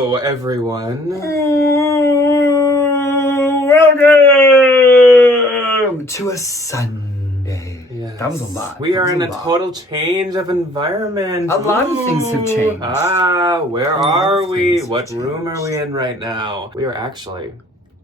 Hello, everyone. Welcome to a Sunday. Yes. That was a lot. We are in a total change of environment. A lot of things have changed. Where are we? What room are we in right now? We are actually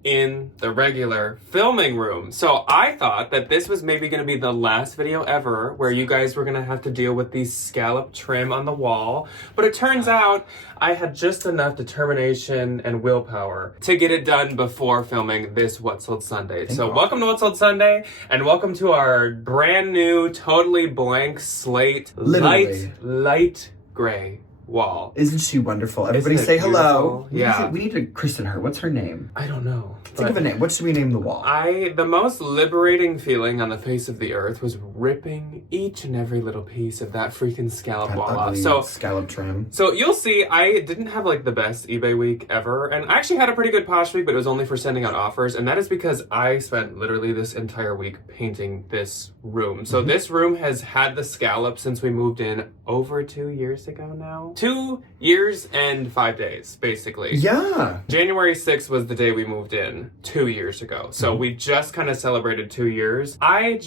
in the regular filming room. So I thought that this was maybe going to be the last video ever where you guys were going to have to deal with the scallop trim on the wall. But it turns out I had just enough determination and willpower to get it done before filming this What's Sold Sunday. So welcome to What's Sold Sunday, and welcome to our brand new, totally blank slate, light gray wall. Isn't she wonderful? Everybody say hello. Yeah. We need to christen her. What's her name? I don't know. Think of a name. What should we name the wall? The most liberating feeling on the face of the earth was ripping each and every little piece of that freaking scallop wall off. So scallop trim. So you'll see, I didn't have like the best eBay week ever, and I actually had a pretty good Posh week, but it was only for sending out offers, and that is because I spent literally this entire week painting this room. So this room has had the scallop since we moved in over 2 years ago now. 2 years and 5 days, basically. Yeah. January 6th was the day we moved in 2 years ago. So we just kind of celebrated 2 years. I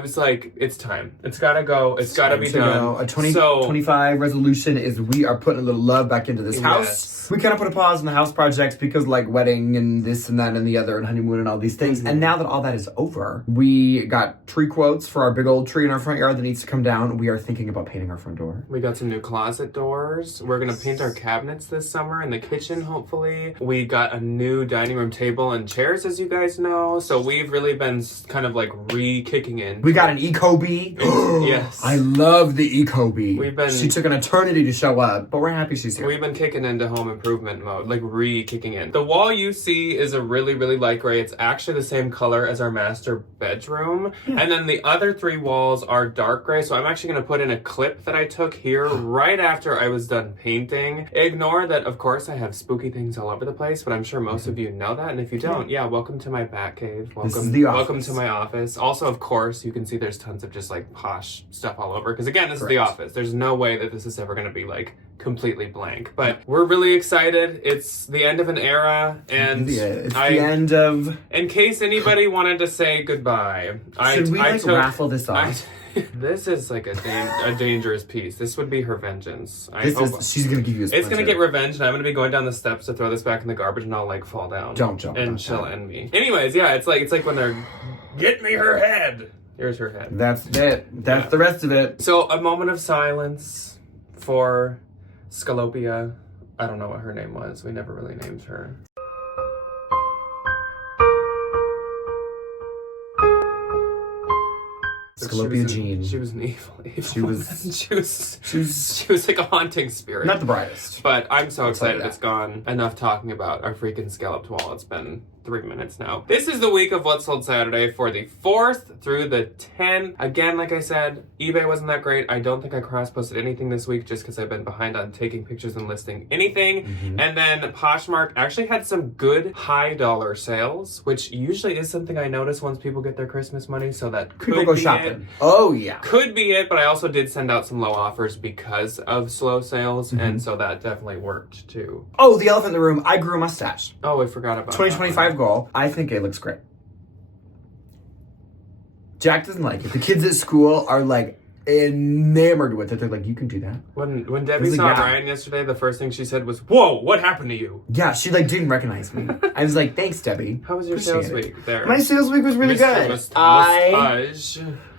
was like, it's time. It's gotta go. It's gotta be done. A 2025 resolution is we are putting a little love back into this house. Yes. We kind of put a pause on the house projects because like wedding and this and that and the other and honeymoon and all these things. And now that all that is over, we got tree quotes for our big old tree in our front yard that needs to come down. We are thinking about painting our front door. We got some new closet doors. We're gonna paint our cabinets this summer in the kitchen, hopefully. We got a new dining room table and chairs, as you guys know. So we've really been kind of like re-kicking in. We got an Ecobee. Yes. I love the Ecobee. She took an eternity to show up, but we're happy she's here. We've been kicking into home improvement mode, like re-kicking in. The wall you see is a really, really light gray. It's actually the same color as our master bedroom. Yeah. And then the other three walls are dark gray. So I'm actually gonna put in a clip that I took here right after I was done painting. Ignore that, of course, I have spooky things all over the place, but I'm sure most of you know that. And if you don't, yeah, welcome to my bat cave. Welcome, this is the office. Welcome to my office. Also, of course, you can see there's tons of just like posh stuff all over. Because again, this is the office. There's no way that this is ever gonna be like completely blank. But we're really excited. It's the end of an era, and it's the end of... In case anybody wanted to say goodbye, Should we raffle this off? This is like a dangerous piece. This would be her vengeance. She's gonna give you a splinter. It's gonna get revenge, and I'm gonna be going down the steps to throw this back in the garbage, and I'll like fall down. Don't jump. And she'll end me. Anyways, yeah, it's like when they're, get me her head. Here's her head. That's it. That's the rest of it. So a moment of silence for Scalopia. I don't know what her name was. We never really named her. Scalopia Jean. She was an evil she was like a haunting spirit. Not the brightest. But I'm so excited it's gone. Enough talking about our freaking scalloped wall. It's been 3 minutes now. This is the week of What's Sold Saturday for the 4th through the 10th. Again, like I said, eBay wasn't that great. I don't think I cross-posted anything this week just because I've been behind on taking pictures and listing anything. And then Poshmark actually had some good high dollar sales, which usually is something I notice once people get their Christmas money. So that could people go be shopping. It. Oh yeah. Could be it, but I also did send out some low offers because of slow sales, and so that definitely worked too. Oh, the elephant in the room. I grew a mustache. Oh, I forgot about 2025 goal. I think it looks great. Jack doesn't like it. The kids at school are like enamored with it. They're like, you can do that. When Debbie saw Ryan yesterday, the first thing she said was, "Whoa, what happened to you?" Yeah, she like didn't recognize me. I was like, thanks, Debbie. How was your sales week there? My sales week was really good.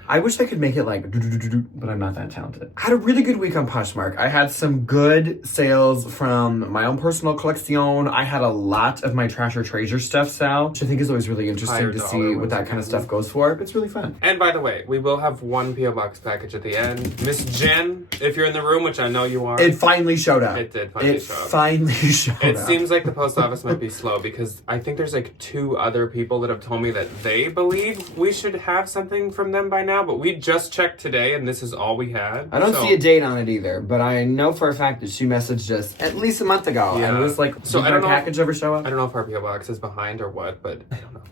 I wish I could make it like, but I'm not that talented. I had a really good week on Poshmark. I had some good sales from my own personal collection. I had a lot of my Trash or Treasure stuff sell, which I think is always really interesting to see what that kind of stuff goes for. It's really fun. And by the way, we will have one P.O. Box package at the end. Miss Jen, if you're in the room, which I know you are. It finally showed up. It did finally show up. It seems like the post office might be slow because I think there's like 2 other people that have told me that they believe we should have something from them by now, but we just checked today and this is all we had. I don't see a date on it either, but I know for a fact that she messaged us at least a month ago. Yeah. And it was like, so did our package ever show up? I don't know if our P.O. Box is behind or what, but I don't know.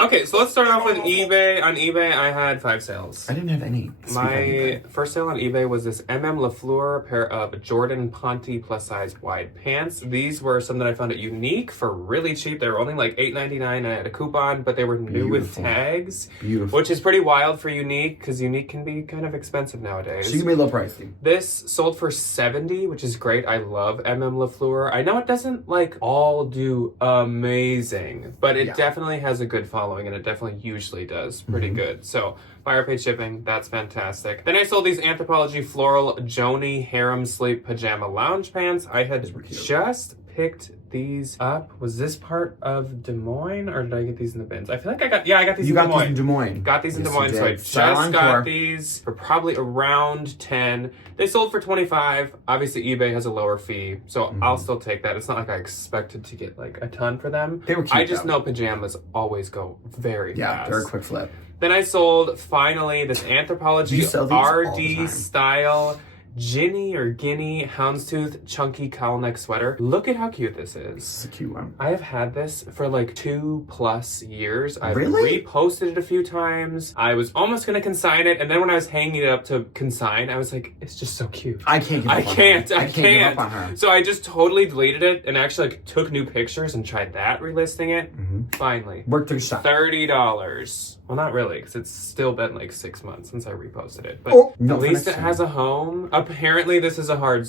Okay, so let's start off with eBay. On eBay, I had 5 sales. I didn't have any. My first sale on eBay was this LaFleur pair of Jordan Ponte plus size wide pants. These were some that I found at Unique for really cheap. They were only like $8.99 and I had a coupon, but they were new with tags. Beautiful. Which is pretty wild for Unique because Unique can be kind of expensive nowadays. She can be a little pricey. This sold for $70, which is great. I love LaFleur. I know it doesn't like all do amazing, but it definitely has a good following and it definitely usually does pretty good. So buyer paid shipping, that's fantastic. Then I sold these Anthropologie Floral Joni Harem Sleep Pajama Lounge Pants. I had just picked these up. Was this part of Des Moines or did I get these in the bins? I feel like I got these in Des Moines. These in Des Moines. Got these in Des Moines, so I just got these for probably around 10. They sold for 25. Obviously eBay has a lower fee, so I'll still take that. It's not like I expected to get like a ton for them. They were cute, I just know pajamas always go very fast. Yeah, they're a quick flip. Then I sold finally this Anthropologie RD style Ginny or Guinea Houndstooth Chunky Cowl Neck Sweater. Look at how cute this is. It's a cute one. I have had this for like 2+ years. I've really? reposted it a few times. I was almost going to consign it, and then when I was hanging it up to consign, I was like, it's just so cute. I can't give up on her. I can't give up on her. So I just totally deleted it and actually like took new pictures and tried that relisting it. Finally. Work took a shot. $30. Well, not really, because it's still been like 6 months since I reposted it. But at least it has a home. Apparently, this is a hard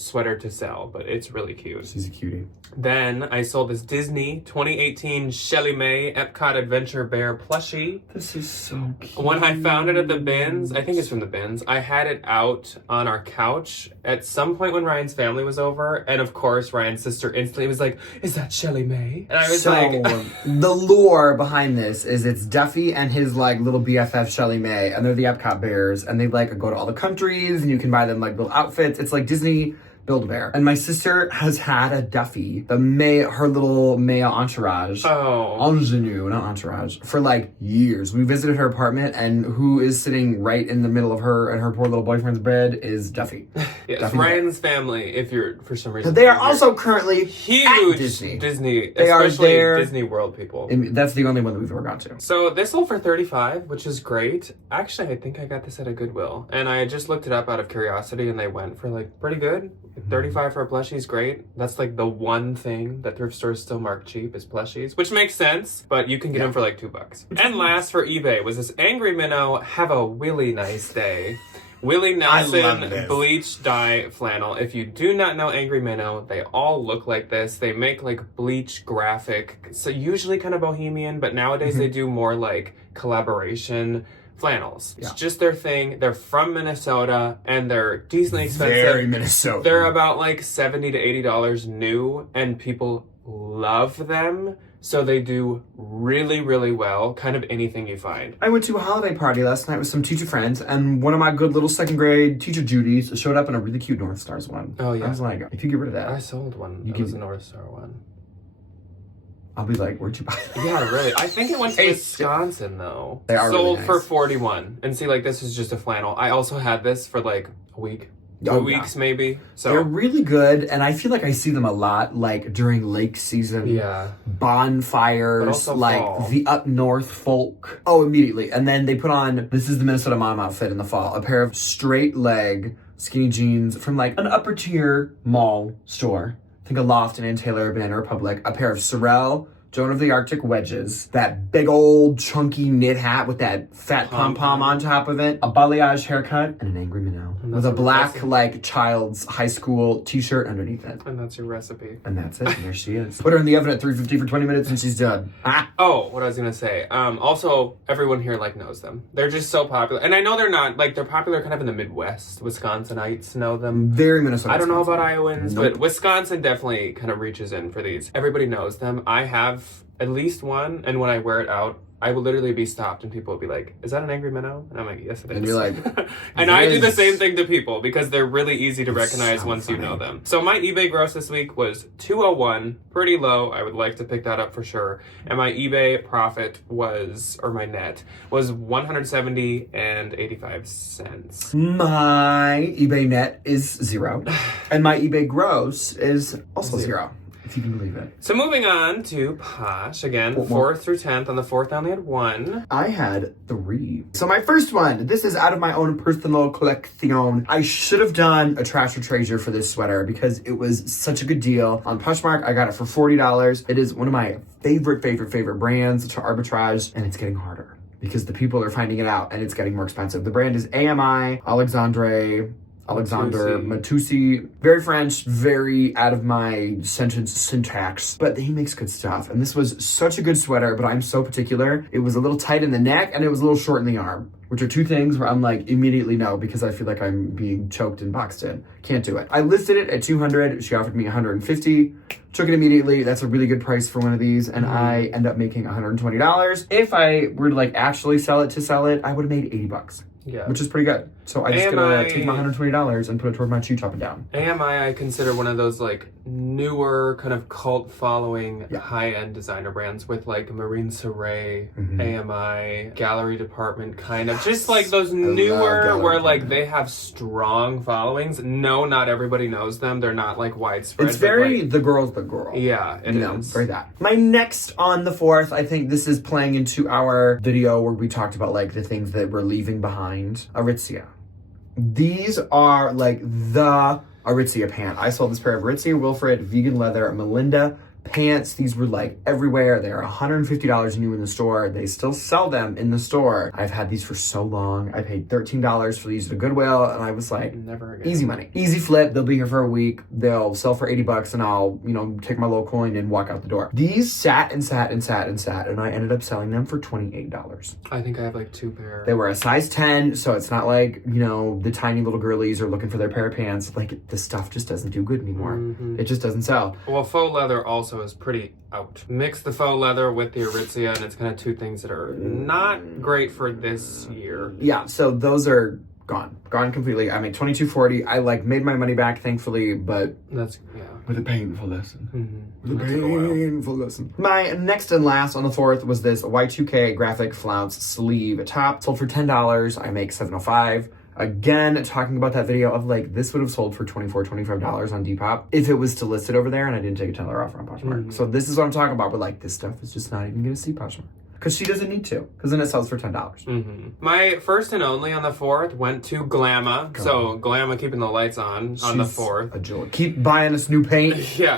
sweater to sell, but it's really cute. She's a cutie. Then I sold this Disney 2018 Shelly Mae Epcot Adventure Bear plushie. This is so cute. When I found it at the bins, I think it's from the bins, I had it out on our couch at some point when Ryan's family was over, and of course Ryan's sister instantly was like, is that Shelly Mae? And I was like... the lore behind this is it's Duffy and his like little BFF Shelly Mae, and they're the Epcot Bears, and they like go to all the countries, and you can buy them like little outfits. It's like Disney Build-A-Bear. And my sister has had a Duffy, her little Maya entourage. Ingenue, not entourage. For like years. We visited her apartment, and who is sitting right in the middle of her and her poor little boyfriend's bed is Duffy. Yes, Duffy Ryan's family, if you're, for some reason... They are also currently huge at Disney. They are there. Disney World people. And that's the only one that we've ever gone to. So this sold for $35, which is great. Actually, I think I got this at a Goodwill. And I just looked it up out of curiosity, and they went for like pretty good. $35 for a plushie is great. That's like the one thing that thrift stores still mark cheap is plushies, which makes sense, but you can get them for like $2. And last for eBay was this Angry Minnow Have a Willy Nice Day. Willie Nelson bleach dye flannel. If you do not know Angry Minnow, they all look like this. They make like bleach graphic, so usually kind of bohemian, but nowadays they do more like collaboration flannels. It's just their thing. They're from Minnesota and they're decently expensive. Very Minnesota. They're about like $70 to $80 new, and people love them. So they do really, really well. Kind of anything you find. I went to a holiday party last night with some teacher friends, and one of my good little second grade teacher Judies showed up in a really cute North Stars one. Oh yeah. I was like, if you get rid of that, I sold one. It was a North Star one. I'll be like, where'd you buy that? Yeah, really. I think it went to Wisconsin though. They are sold really for nice. $41. And see, like this is just a flannel. I also had this for like a week. 2 weeks maybe. So they're really good, and I feel like I see them a lot, like during lake season. Yeah. Bonfires, like fall. The up north folk. Oh, immediately. And then they put on, this is the Minnesota mom outfit in the fall, a pair of straight leg skinny jeans from like an upper tier mall store. Think a Loft and Taylor, Banana Republic. A pair of Sorel Joan of the Arctic wedges, that big old chunky knit hat with that fat pom-pom on top of it, a balayage haircut, and an Angry Minnow. With a black, like, child's high school t-shirt underneath it. And that's your recipe. And that's it. And there she is. Put her in the oven at 350 for 20 minutes and she's done. Ah. Oh, what I was gonna say. Also, everyone here, like, knows them. They're just so popular. And I know they're not, like, they're popular kind of in the Midwest. Wisconsinites know them. Very Minnesota. I don't know about Iowans, but Wisconsin definitely kind of reaches in for these. Everybody knows them. I have at least one, and when I wear it out, I will literally be stopped and people will be like, is that an Angry Minnow? And I'm like, yes it is. And you're like, and I do the same thing to people because they're really easy to recognize once you know them. So my eBay gross this week was $201, pretty low. I would like to pick that up for sure. And my eBay profit was, or my net, was $170.85. My eBay net is 0. And my eBay gross is also 0. if you can believe it. So moving on to Posh, again, 4th through 10th. On the 4th, I only had 1. I had 3. So my first one, this is out of my own personal collection. I should have done a trash or treasure for this sweater because it was such a good deal. On Poshmark, I got it for $40. It is one of my favorite brands to arbitrage, and it's getting harder because the people are finding it out and it's getting more expensive. The brand is AMI, Alexandre Matussi. Very French, very out of my sentence syntax, but he makes good stuff. And this was such a good sweater, but I'm so particular. It was a little tight in the neck and it was a little short in the arm, which are two things where I'm like, immediately no, because I feel like I'm being choked and boxed in. Can't do it. I listed it at $200. She offered me $150. Took it immediately. That's a really good price for one of these, and I end up making $120. If I were to like actually sell it, I would have made $80. Yeah. Which is pretty good. So I just gotta take my $120 and put it toward my chew top and down. AMI, I consider one of those like newer kind of cult following high-end designer brands with like Marine Serre, AMI, Gallery Department, kind of just like those newer where like they have strong followings. No, not everybody knows them. They're not like widespread. It's very like, the girl's the girl. Yeah, it is. Very that. My next on the 4th, I think this is playing into our video where we talked about like the things that we're leaving behind. Aritzia. These are like the Aritzia pant. I sold this pair of Aritzia Wilfred vegan leather Melinda pants. These were like everywhere. They're $150 new in the store. They still sell them in the store. I've had these for so long. I paid $13 for these at Goodwill, and I was like, never again. Easy money. Easy flip. They'll be here for a week. They'll sell for $80 and I'll, take my little coin and walk out the door. These sat, and I ended up selling them for $28. I think I have like 2 pairs. They were a size 10, so it's not like, the tiny little girlies are looking for their pair of pants. Like, the stuff just doesn't do good anymore. It just doesn't sell. Well, faux leather also is pretty out. Mix the faux leather with the Aritzia, and it's kind of two things that are not great for this year. Yeah, so those are gone completely. I made $22.40. I made my money back, thankfully, but that's with a painful lesson. With a painful lesson. My next and last on the 4th was this Y2K graphic flounce sleeve top. Sold for $10. I make $7.05. Again, talking about that video of this would have sold for $24-25 on Depop if it was still listed over there and I didn't take a $10 off on Poshmark. So this is what I'm talking about, but this stuff is just not even going to see Poshmark. Because she doesn't need to, because then it sells for $10. My first and only on the 4th went to Glamma. So Glamma keeping the lights on the 4th. A joy. Keep buying us new paint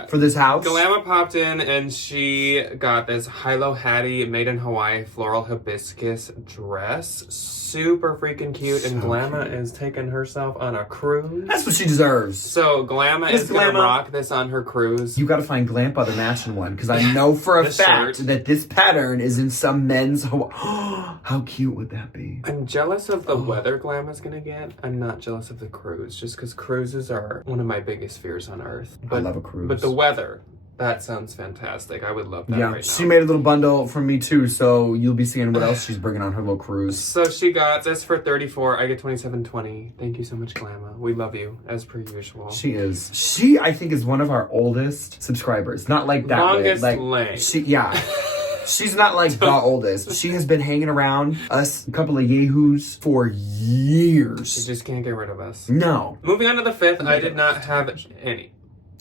for this house. Glamma popped in and she got this Hilo Hattie made in Hawaii floral hibiscus dress. Super freaking cute. And Glamma is taking herself on a cruise. That's what she deserves. So Glamma is going to rock this on her cruise. You got to find Glampa the matching one, because I know for a fact that this pattern is in some men's How cute would that be? I'm jealous of the weather Glamma's gonna get. I'm not jealous of the cruise, just because cruises are one of my biggest fears on earth. I love a cruise. But the weather, that sounds fantastic. I would love that right now. She made a little bundle from me too, so you'll be seeing what else she's bringing on her little cruise. So she got this for $34. I get $27.20. Thank you so much, Glamma. We love you, as per usual. She is. She, I think, is one of our oldest subscribers. Not like that longest way. length. She's not the oldest. She has been hanging around us, a couple of yahoos, for years. She just can't get rid of us. No. Moving on to the 5th, I did not have any.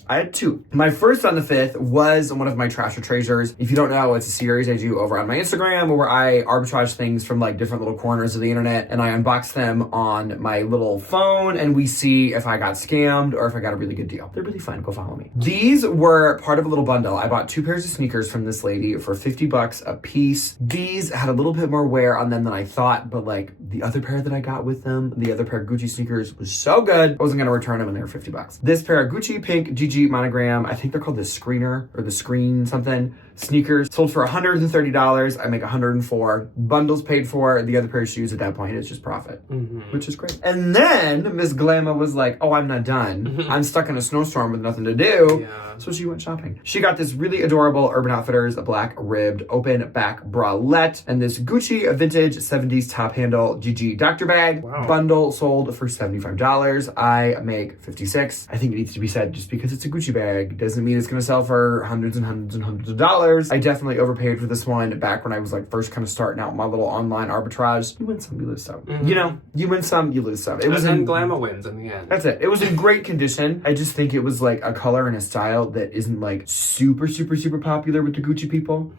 I had 2. My first on the 5th was one of my Trash or Treasures. If you don't know, it's a series I do over on my Instagram where I arbitrage things from different little corners of the internet and I unbox them on my little phone and we see if I got scammed or if I got a really good deal. They're really fun. Go follow me. These were part of a little bundle. I bought 2 pairs of sneakers from this lady for $50 a piece. These had a little bit more wear on them than I thought, but the other pair that I got with them, the other pair of Gucci sneakers, was so good. I wasn't going to return them and they were $50. This pair of Gucci pink GG monogram, I think they're called the Screener or the Screen something, sneakers, sold for $130. I make $104. Bundles paid for. The other pair of shoes at that point, it's just profit, which is great. And then Miss Glamma was like, oh, I'm not done. I'm stuck in a snowstorm with nothing to do. Yeah. So she went shopping. She got this really adorable Urban Outfitters, a black ribbed open back bralette, and this Gucci vintage 70s top handle GG Dr. Bag. Wow. Bundle sold for $75. I make $56. I think it needs to be said just because because it's a Gucci bag doesn't mean it's going to sell for hundreds and hundreds and hundreds of dollars. I definitely overpaid for this one back when I was like first kind of starting out my little online arbitrage. You win some, you lose some. You know, you win some, you lose some. It was and Glamour wins in the end. That's it. It was in great condition. I just think it was like a color and a style that isn't like super, super, super popular with the Gucci people.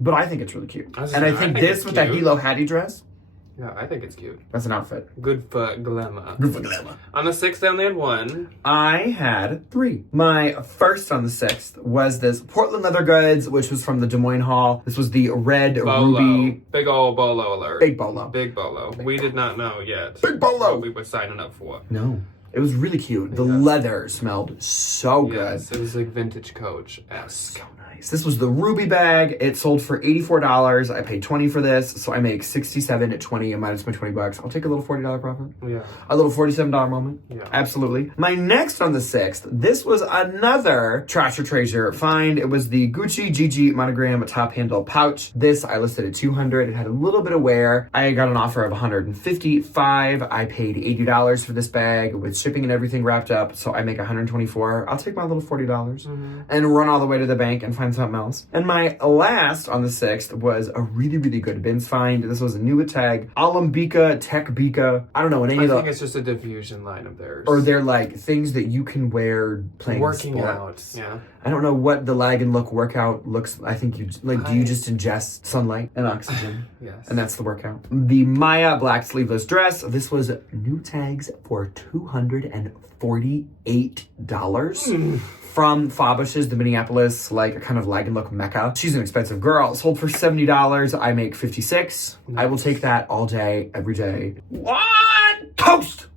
But I think it's really cute. And I think this with that Hilo Hattie dress. Yeah, I think it's cute. That's an outfit. Good for glamour. Good for glamour. On the 6th, I only had one. I had 3. My first on the 6th was this Portland Leather Goods, which was from the Des Moines Haul. This was the red Bolo. ruby. Big old bolo alert. Big bolo. Big bolo. We did not know yet. Big bolo. What we were signing up for. No. It was really cute. The leather smelled so good. Yes, it was like vintage Coach-esque. So nice. This was the ruby bag. It sold for $84. I paid $20 for this, so I make $67 at $20 and minus my $20. I'll take a little $40 profit. Yeah. A little $47 moment. Yeah. Absolutely. My next on the 6th, this was another trash or treasure find. It was the Gucci GG monogram top handle pouch. This I listed at $200. It had a little bit of wear. I got an offer of $155. I paid $80 for this bag with shipping and everything wrapped up, so I make $124. I'll take my little $40 and run all the way to the bank and find something else. And my last on the 6th was a really, really good bins find. This was a new tag, Alembica, Tech Bica. I don't know, I think it's just a diffusion line of theirs. Or they're like things that you can wear playing working sports. out. Yeah. I don't know what the lag and look workout looks. I think you like. Do you just ingest sunlight and oxygen? Yes. And that's the workout. The Maya black sleeveless dress. This was new tags for $248 from Fabish's, the Minneapolis, like a kind of lag and look mecca. She's an expensive girl. Sold for $70. I make $56. Nice. I will take that all day, every day. What? Toast.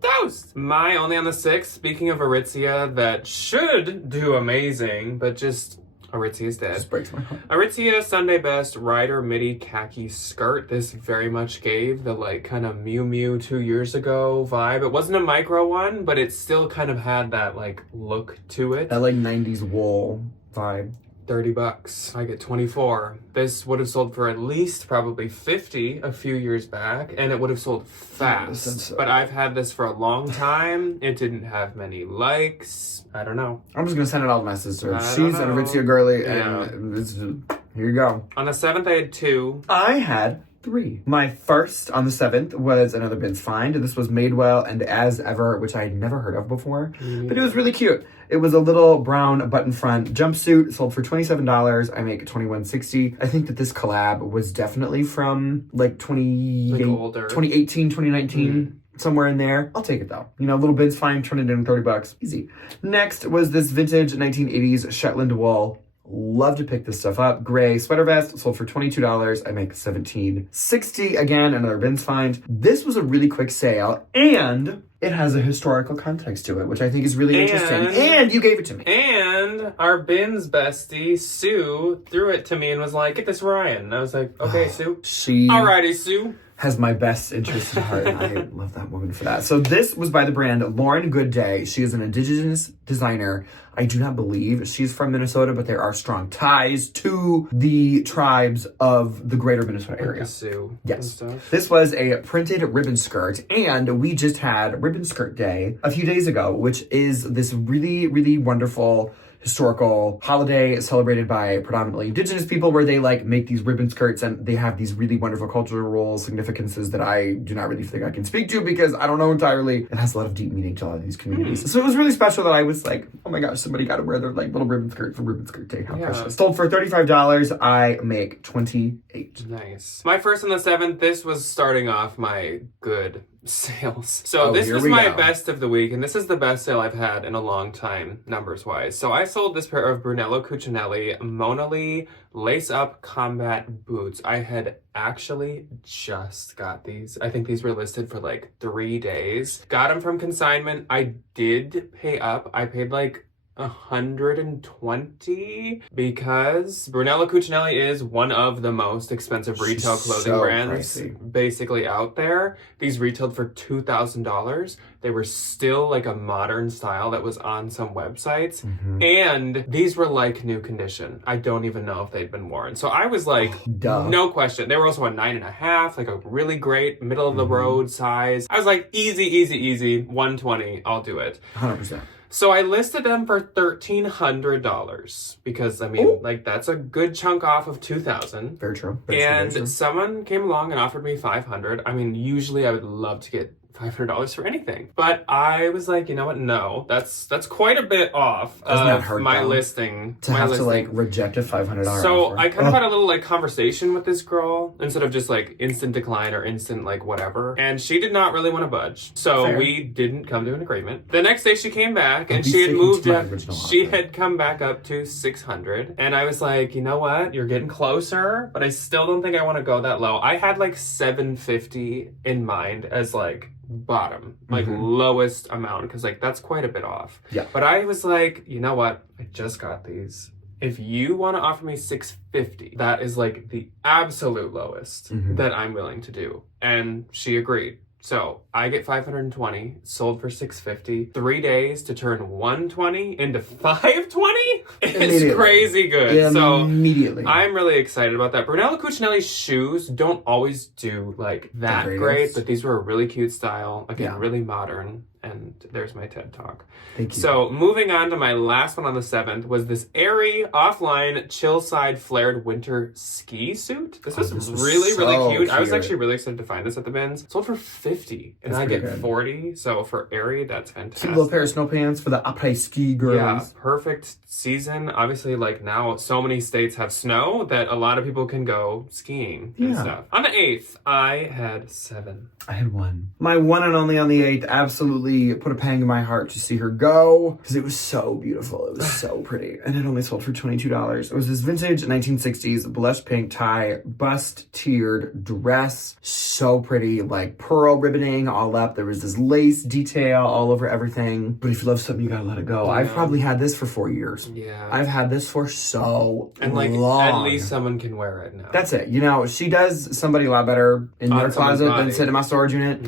Toast! My only on the 6th, speaking of Aritzia, that should do amazing, but just Aritzia is dead. Just breaks my heart. Aritzia Sunday Best Rider Midi Khaki Skirt. This very much gave the like kind of Miu Miu 2 years ago vibe. It wasn't a micro one, but it still kind of had that like look to it. That like 90s wool vibe. $30. I get 24. This would have sold for at least probably 50 a few years back, and it would have sold fast. But I've had this for a long time. It didn't have many likes. I don't know. I'm just gonna send it all to my sister. She's an Aritzia girly, and here you go. On the 7th, I had 2. I had 3. My first on the 7th was another bins find. This was Madewell and As Ever, which I had never heard of before, but it was really cute. It was a little brown button front jumpsuit, sold for $27. I make $21.60. I think that this collab was definitely from like 2018, 2019. Somewhere in there. I'll take it though. You know, little bins fine, turn it in $30. Easy. Next was this vintage 1980s Shetland wool. Love to pick this stuff up. Gray sweater vest, sold for $22. I make $17.60. Again, another bins find. This was a really quick sale, and it has a historical context to it, which I think is really interesting. And you gave it to me. And our bins bestie, Sue, threw it to me and was like, get this Ryan. And I was like, okay, Sue. Alrighty, Sue. Has my best interest at heart, and I love that woman for that. So this was by the brand Lauren Goodday. She is an indigenous designer. I do not believe she's from Minnesota, but there are strong ties to the tribes of the greater Minnesota area. Sioux. Yes. This was a printed ribbon skirt, and we just had Ribbon Skirt Day a few days ago, which is this really, really wonderful historical holiday celebrated by predominantly indigenous people, where they like make these ribbon skirts, and they have these really wonderful cultural significances that I do not really think I can speak to because I don't know entirely. It has a lot of deep meaning to a lot of these communities. So it was really special that I was like, oh my gosh, somebody got to wear their like little ribbon skirt for Ribbon Skirt Day. How precious. Sold for $35. I make $28. Nice. My first on the 7th, this was starting off my good sales. So this was my best of the week, and this is the best sale I've had in a long time, numbers wise. So I sold this pair of Brunello Cucinelli Monali lace up combat boots. I had actually just got these. I think these were listed for like 3 days. Got them from consignment. I did pay up. I paid like $120 because Brunello Cucinelli is one of the most expensive retail clothing brands basically out there. These retailed for $2,000. They were still like a modern style that was on some websites. And these were like new condition. I don't even know if they'd been worn. So I was like, no question. They were also a 9.5, like a really great middle of the road size. I was like, easy, 120, I'll do it. 100%. So I listed them for $1,300 because, I mean, Ooh. like, that's a good chunk off of $2,000. Very true. And someone came along and offered me $500. I mean, usually I would love to get $500 for anything, but I was like, you know what? No, that's quite a bit off of my listing. To have to like reject a $500 So offer. I kind of had a little like conversation with this girl instead of just like instant decline or instant like whatever, and she did not really want to budge. So we didn't come to an agreement. The next day she came back and she had moved it. She had come back up to $600, and I was like, you know what? You're getting closer, but I still don't think I want to go that low. I had like $750 in mind as like bottom, like lowest amount, because like that's quite a bit off. Yeah. But I was like, you know what? I just got these. If you want to offer me $650, that is like the absolute lowest that I'm willing to do. And she agreed. So I get 520, sold for $650. 3 days to turn 120 into 520? It's crazy good. Yeah, so immediately. I'm really excited about that. Brunello Cucinelli's shoes don't always do like that great, but these were a really cute style. Again, really modern. And there's my TED Talk. Thank you. So moving on to my last one on the 7th was this airy, offline, chill side flared winter ski suit. This was really cute. I was actually really excited to find this at the bins. Sold for $50 and I get $40. So for airy, that's fantastic. Cute little pair of snow pants for the après ski girls. Yeah, perfect season. Obviously, like now, so many states have snow that a lot of people can go skiing and stuff. On the 8th, I had 7. I had 1. My one and only on the 8th absolutely put a pang in my heart to see her go because it was so beautiful. It was so pretty. And it only sold for $22. It was this vintage 1960s blush pink tie, bust tiered dress. So pretty, like pearl ribboning all up. There was this lace detail all over everything. But if you love something, you gotta let it go. I've probably had this for 4 years. Yeah. I've had this for so and like long. At least someone can wear it now. That's it. You know, she does somebody a lot better in their closet than sit in my storage unit.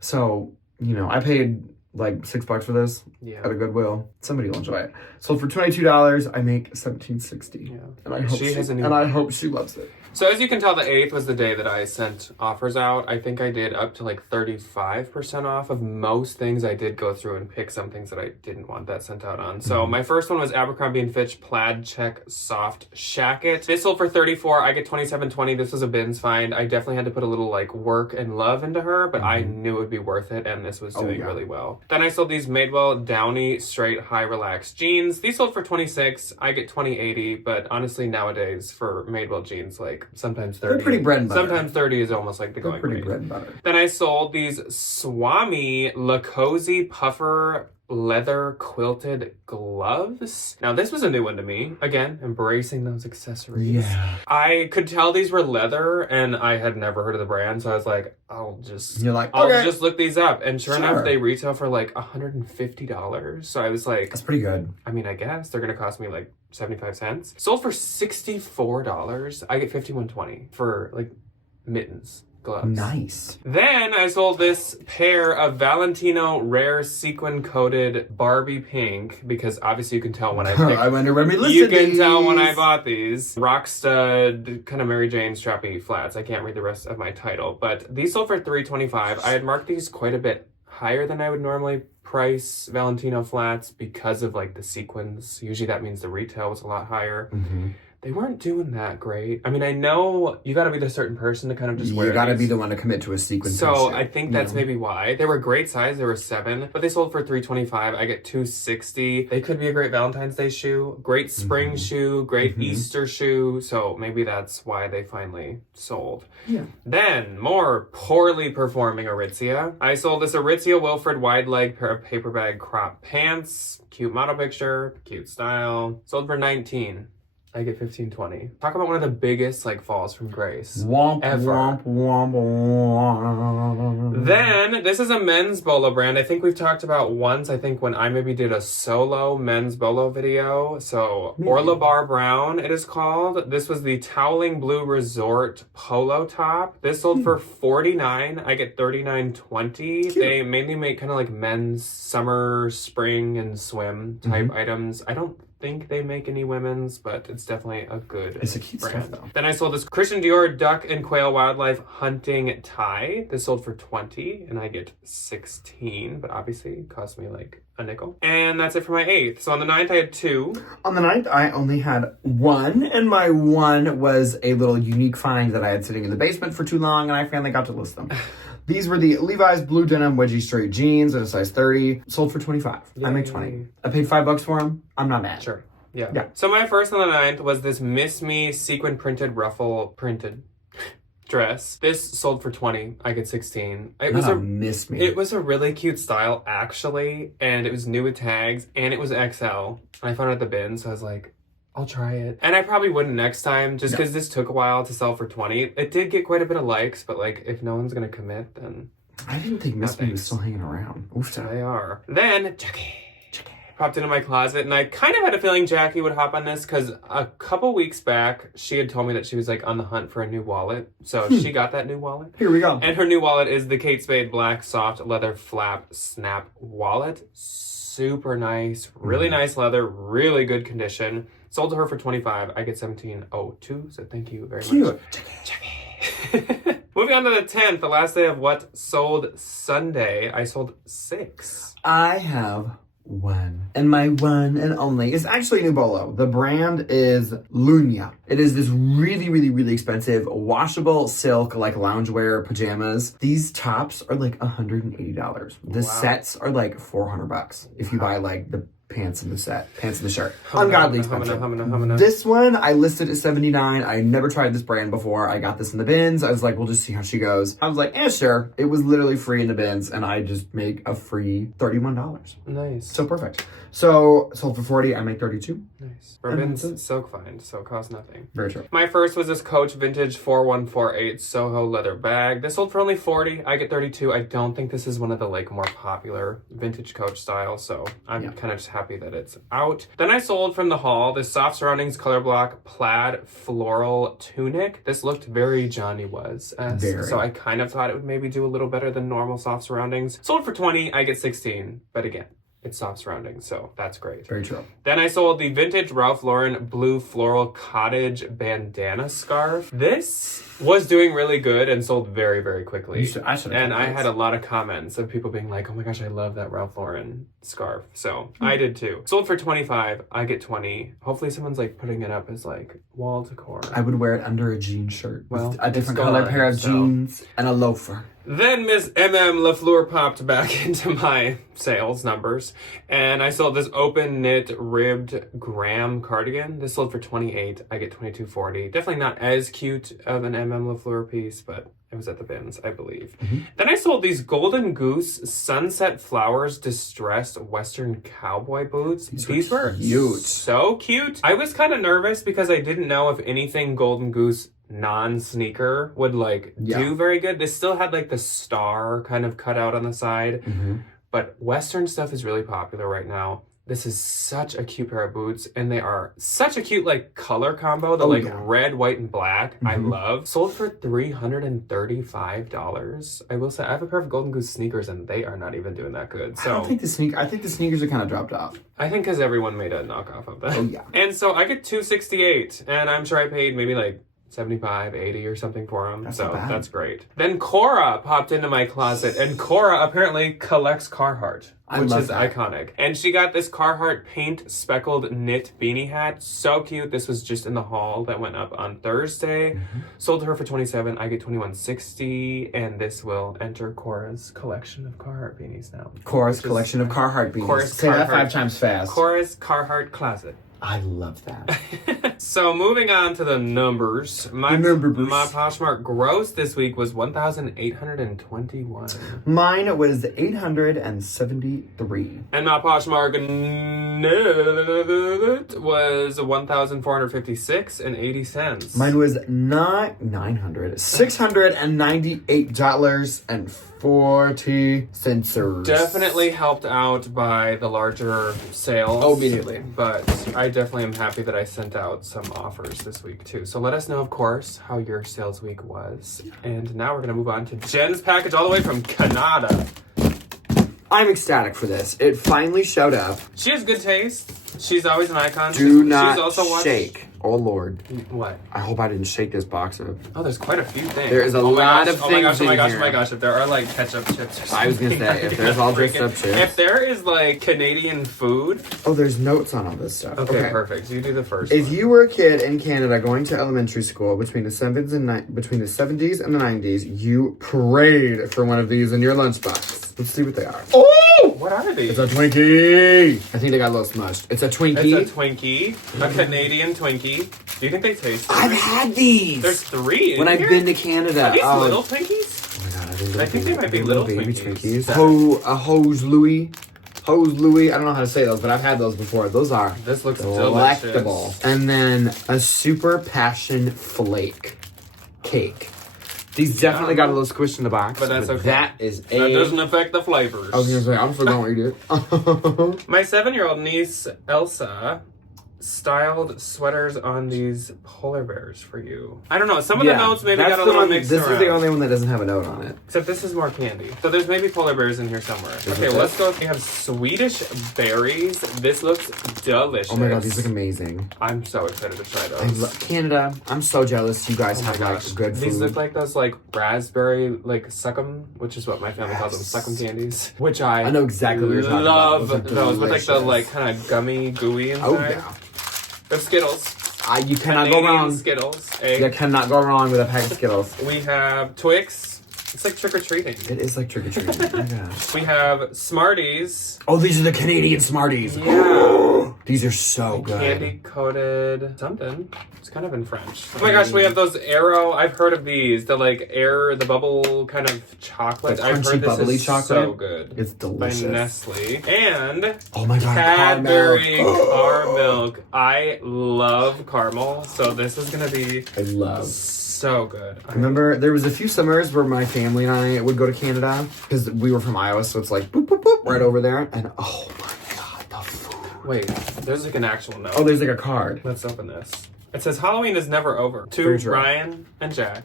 So, you know, I paid like $6 for this at a Goodwill. Somebody will enjoy it. Sold for $22. I make $17.60. Yeah. And I hope she loves it. So as you can tell, the 8th was the day that I sent offers out. I think I did up to like 35% off of most things. I did go through and pick some things that I didn't want that sent out on. So my first one was Abercrombie & Fitch Plaid Check Soft Shacket. This sold for $34. I get $27.20. This was a bins find. I definitely had to put a little like work and love into her, but I knew it would be worth it, and this was doing really well. Then I sold these Madewell Downy Straight High Relaxed Jeans. These sold for $26. I get $20.80, but honestly nowadays for Madewell jeans, like sometimes 30. They're pretty bread and butter. Sometimes 30 is almost like the going rate. Bread and butter. Then I sold these Swami La Cozy Puffer leather quilted gloves. Now this was a new one to me. Again, embracing those accessories. Yeah. I could tell these were leather and I had never heard of the brand, so I was like, I'll just look these up. And sure enough, they retail for like $150. So I was like, that's pretty good. I mean, I guess they're gonna cost me like 75 cents. Sold for $64. I get $51.20 for like mittens. Gloves. Nice. Then I sold this pair of Valentino rare sequin coated Barbie pink because obviously you can tell when I picked, I wonder when we listed you can these. tell when I bought these. Rock stud, kind of Mary Jane strappy flats. I can't read the rest of my title, but these sold for $3.25. I had marked these quite a bit higher than I would normally price Valentino flats because of like the sequins. Usually that means the retail was a lot higher. They weren't doing that great. I mean, I know you got to be the certain person to kind of just wear. You got to be the one to commit to a sequin. So I think that's maybe why they were great size. They were 7, but they sold for $3.25. I get $2.60. They could be a great Valentine's Day shoe, great spring shoe, great Easter shoe. So maybe that's why they finally sold. Yeah. Then more poorly performing Aritzia. I sold this Aritzia Wilfred wide leg pair of paper bag crop pants. Cute model picture, cute style. Sold for $19. I get $15.20. Talk about one of the biggest like falls from grace ever. Womp, womp, womp. Then this is a men's bolo brand. I think we've talked about once. I think when I maybe did a solo men's bolo video. So Orla Bar Brown, it is called. This was the Toweling Blue Resort polo top. This sold for $49. I get $39.20. They mainly make kind of like men's summer, spring, and swim type items. I don't think they make any women's, but it's definitely a good It's a cute brand. stuff, though. Then I sold this Christian Dior Duck and Quail Wildlife Hunting Tie. This sold for $20 and I get 16, but obviously it cost me like a nickel. And that's it for my 8th. So on the 9th I had 2. On the 9th, I only had 1, and my 1 was a little unique find that I had sitting in the basement for too long, and I finally got to list them. These were the Levi's blue denim wedgie straight jeans in a size 30, sold for $25. Yay. I make 20. I paid $5 for them. I'm not mad. Sure. Yeah. So my first on the 9th was this Miss Me sequin printed ruffle printed dress. This sold for $20. I get 16. It was Miss Me. It was a really cute style actually, and it was new with tags, and it was XL. I found it at the bin, so I was like, I'll try it. And I probably wouldn't next time, just because this took a while to sell for $20. It did get quite a bit of likes, but like, if no one's gonna commit, then I didn't think Miss Me was still hanging around. Oof. They are. Then Jackie popped into my closet, and I kind of had a feeling Jackie would hop on this because a couple weeks back, she had told me that she was like on the hunt for a new wallet. So she got that new wallet. Here we go. And her new wallet is the Kate Spade Black Soft Leather Flap Snap Wallet. Super nice, really nice leather, really good condition. Sold to her for $25. I get $17.02, so thank you very much. Jackie. Moving on to the 10th, the last day of what sold Sunday. I sold 6. I have 1. And my 1 and only is actually a new bolo. The brand is Lunya. It is this really, really, really expensive washable silk like loungewear pajamas. These tops are like $180. The sets are like $400 if you buy like the pants in the set, pants in the shirt. Ungodly expensive. This one I listed at $79. I never tried this brand before. I got this in the bins. I was like, we'll just see how she goes. I was like, sure. It was literally free in the bins, and I just make a free $31. Nice. So perfect. So sold for $40. I make $32. Nice. Bourbon's silk find, so it costs nothing. Very true. My first was this Coach Vintage 4148 Soho leather bag. This sold for only $40. I get $32. I don't think this is one of the like more popular vintage Coach styles, so I'm kind of just happy that it's out. Then I sold from the haul this Soft Surroundings color block plaid floral tunic. This looked very Johnny Was-esque, so I kind of thought it would maybe do a little better than normal Soft Surroundings. Sold for $20. I get $16, but again, it's soft surroundings, so that's great. Very true. Then I sold the vintage Ralph Lauren blue floral cottage bandana scarf. This was doing really good and sold very, very quickly. I had a lot of comments of people being like, oh my gosh, I love that Ralph Lauren scarf. So I did too. Sold for $25. I get $20. Hopefully someone's like putting it up as like wall decor. I would wear it under a jean shirt. Well, with a different color pair of jeans and a loafer. Then Miss M.M. LaFleur popped back into my sales numbers, and I sold this open knit ribbed Graham cardigan. This sold for $28. I get $22.40. Definitely not as cute of an M.M. LaFleur piece, but it was at the bins, I believe. Then I sold these Golden Goose Sunset Flowers distressed Western cowboy boots. These were cute. So cute. I was kind of nervous because I didn't know if anything Golden Goose non-sneaker would like do very good. This still had like the star kind of cut out on the side, but Western stuff is really popular right now. This is such a cute pair of boots, and they are such a cute like color combo. The red, white, and black. I love. Sold for $335. I will say I have a pair of Golden Goose sneakers, and they are not even doing that good. So I think the sneakers are kind of dropped off. I think because everyone made a knockoff of them. Oh yeah. And so I get $268, and I'm sure I paid maybe like $75, $80 or something for them. So that's great. Then Cora popped into my closet, and Cora apparently collects Carhartt, which is iconic. And she got this Carhartt paint speckled knit beanie hat. So cute. This was just in the haul that went up on Thursday. Sold to her for $27. I get $21.60, and this will enter Cora's collection of Carhartt beanies now. Cora's collection of Carhartt beanies. Say that 5 times fast. Cora's Carhartt closet. I love that. So moving on to the numbers. My Poshmark gross this week was $1,821. Mine was $873. And my Poshmark net was $1,456.80. Mine was $698.40. Definitely helped out by the larger sales. Oh, immediately. But I definitely am happy that I sent out some offers this week too. So let us know, of course, how your sales week was. And now we're going to move on to Jen's package all the way from Canada. I'm ecstatic for this. It finally showed up. She has good taste. She's always an icon. Do not she's also shake. Oh, Lord. What? I hope I didn't shake this box up. Oh, there's quite a few things. There is a lot of things Oh my gosh, in oh here. my gosh. If there are like ketchup chips or something. I was going to say, if there's all dressed up chips. If there is like Canadian food. Oh, there's notes on all this stuff. Okay, perfect. You do the first If one. you were a kid in Canada going to elementary school between the 70s and between the 70s and the 90s, you prayed for one of these in your lunchbox. Let's see what they are. Oh! What are these? It's a Twinkie! I think they got a little smushed. It's a Twinkie. It's a Twinkie. A Canadian Twinkie. Do you think they taste good? I've had these! There's 3 in when here? I've been to Canada. Are these little Twinkies? Oh my god, I think they might be little baby Twinkies. A Hose Louis. Hose Louis. I don't know how to say those, but I've had those before. Those are This looks delectable. delicious. And then a Super Passion Flake cake. These definitely got a little squish in the box. But that's okay. That is That doesn't affect the flavors. I was gonna say, I'm still gonna eat it. My 7-year-old niece, Elsa, styled sweaters on these polar bears for you. I don't know. Some of the notes maybe got a little mixed This around. is the only one that doesn't have a note on it. Except this is more candy. So there's maybe polar bears in here somewhere. Okay, well, let's go. We have Swedish berries. This looks delicious. Oh my god, these look amazing. I'm so excited to try I those. love Canada. I'm so jealous you guys have like good food. These look like those like raspberry like suckum, which is what my family calls them, suckum candies. Which I know exactly what you're talking about. love Those are those with like the delicious. like kind of gummy gooey inside. Oh yeah. We have Skittles. You cannot Canadian go wrong. Skittles. You cannot go wrong with a pack of Skittles. We have Twix. It's like trick or treating. It is like trick or treating. Oh my gosh. We have Smarties. Oh, these are the Canadian Smarties. Yeah. These are so good. Candy coated something. It's kind of in French. Oh my gosh, we have those Aero. I've heard of these. The like the bubble kind of chocolate. The I've crunchy, heard this bubbly is chocolate. so good. It's delicious. By Nestle. And Oh my god, Cadbury caramel. Milk. I love caramel, so this is gonna be I love. so good. I remember there was a few summers where my family and I would go to Canada because we were from Iowa, so it's like boop boop boop right over there. And oh my god, the food. Wait, there's like an actual note. Oh, there's like a card. Let's open this. It says Halloween is never over. To Very true. Ryan and Jack.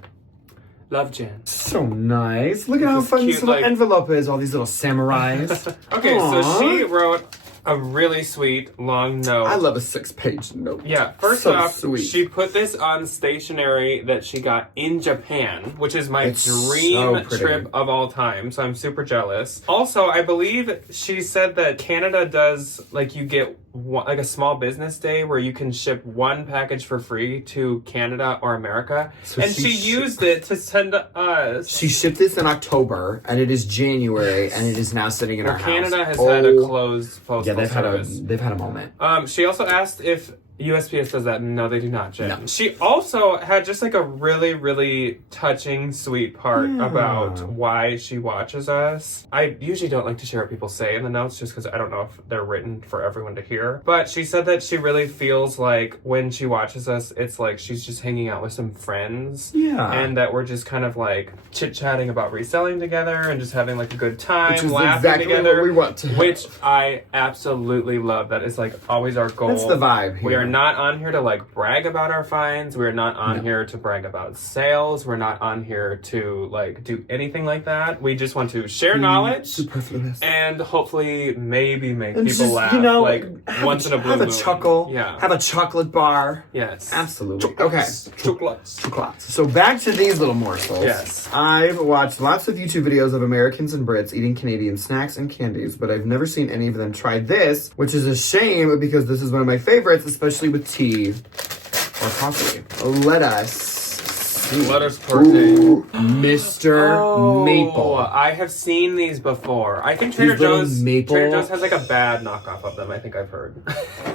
Love, Jen. So nice. Look at how This fun this cute, little like- envelope is. All these little samurais. Okay, so Aw. she wrote a really sweet long note. I love a 6-page note. Yeah, first So off, sweet. she put this on stationery that she got in Japan, which is my It's dream so pretty. trip of all time, so I'm super jealous. Also, I believe she said that Canada does, like, you get like a small business day where you can ship one package for free to Canada or America, So and she used it to send to us. She shipped this in October, and it is January, and it is now sitting in our house. Canada has had a closed postal Yeah, service. they've had a moment. She also asked if USPS does that. No, they do not, Jen. No. She also had just like a really, really touching, sweet part about why she watches us. I usually don't like to share what people say in the notes just because I don't know if they're written for everyone to hear. But she said that she really feels like when she watches us, it's like she's just hanging out with some friends. Yeah. And that we're just kind of like chit-chatting about reselling together and just having like a good time, Which is laughing exactly together. what we want to have. Which I absolutely love. That is like always our goal. That's the vibe here. We are not on here to like brag about our finds. We're not on here to brag about sales. We're not on here to like do anything like that. We just want to share knowledge Superfluous. and hopefully maybe make And people just, laugh like have once in a blue have a moon. chuckle. Yeah. Have a chocolate bar. Yes. Absolutely. Okay. Chocolates. Chocolates. So back to these little morsels. Yes. I've watched lots of YouTube videos of Americans and Brits eating Canadian snacks and candies, but I've never seen any of them try this, which is a shame because this is one of my favorites, especially with tea or coffee. Let us see. Let us partake. Ooh, Mr. Maple. I have seen these before. I think Trader These little Joe's maple- Trader Joe's has like a bad knockoff of them. I think I've heard.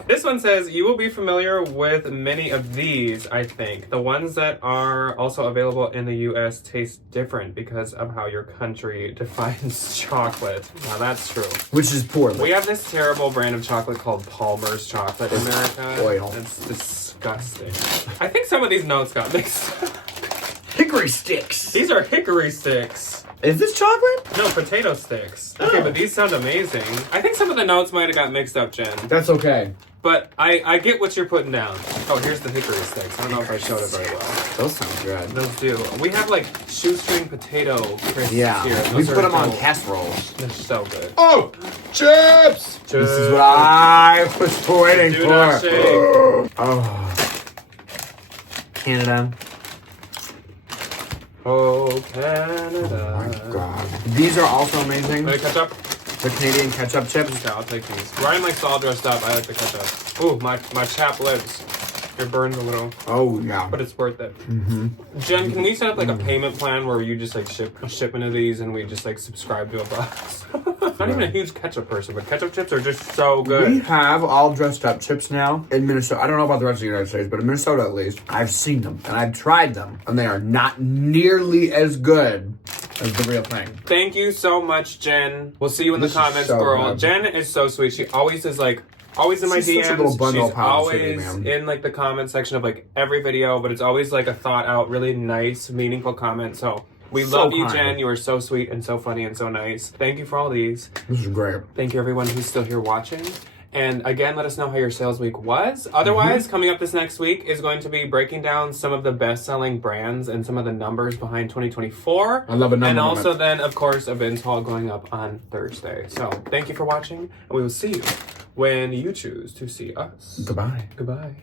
This one says you will be familiar with many of these. I think the ones that are also available in the U.S. taste different because of how your country defines chocolate. Now that's true. Which is poorly. We have this terrible brand of chocolate called Palmer's Chocolate in America. oil. It's disgusting. I think some of these notes got mixed up. Hickory sticks. These are hickory sticks. Is this chocolate? No, potato sticks. Okay, but these sound amazing. I think some of the notes might have got mixed up, Jen. That's okay. But I get what you're putting down. Oh, here's the hickory sticks. I don't know if I showed it very well. Those sound good. Those do. We have like shoestring potato crisps Yeah. here. We Those put them are on dope. casseroles. They're so good. Oh! Chips! This is what I was waiting Do for. not shake. Oh. Canada. Oh, Canada. Oh my god. These are also amazing. Ready to catch up? The Canadian ketchup chips. Okay, I'll take these. Ryan likes all dressed up. I like the ketchup. Ooh, my chap lives. It burns a little, Oh, yeah. but it's worth it. Mm-hmm. Jen, can we set up like a payment plan where you just like ship a shipment of these and we just like subscribe to a box? Not even a huge ketchup person, but ketchup chips are just so good. We have all dressed up chips now in Minnesota. I don't know about the rest of the United States, but in Minnesota at least, I've seen them and I've tried them, and they are not nearly as good as the real thing. Thank you so much, Jen. We'll see you in This the is comments, so girl. good. Jen is so sweet. She always is like, always in my She's DMs. such a little bundle She's of positivity, always man. in like the comment section of like every video, but it's always like a thought out, really nice, meaningful comment. So we So love you, kind. Jen. You are so sweet and so funny and so nice. Thank you for all these. This is great. Thank you, everyone who's still here watching. And again, let us know how your sales week was. Otherwise, coming up this next week is going to be breaking down some of the best-selling brands and some of the numbers behind 2024. I love a number And moment. also then, of course, a binge haul going up on Thursday. So thank you for watching, and we will see you when you choose to see us. Goodbye. Goodbye.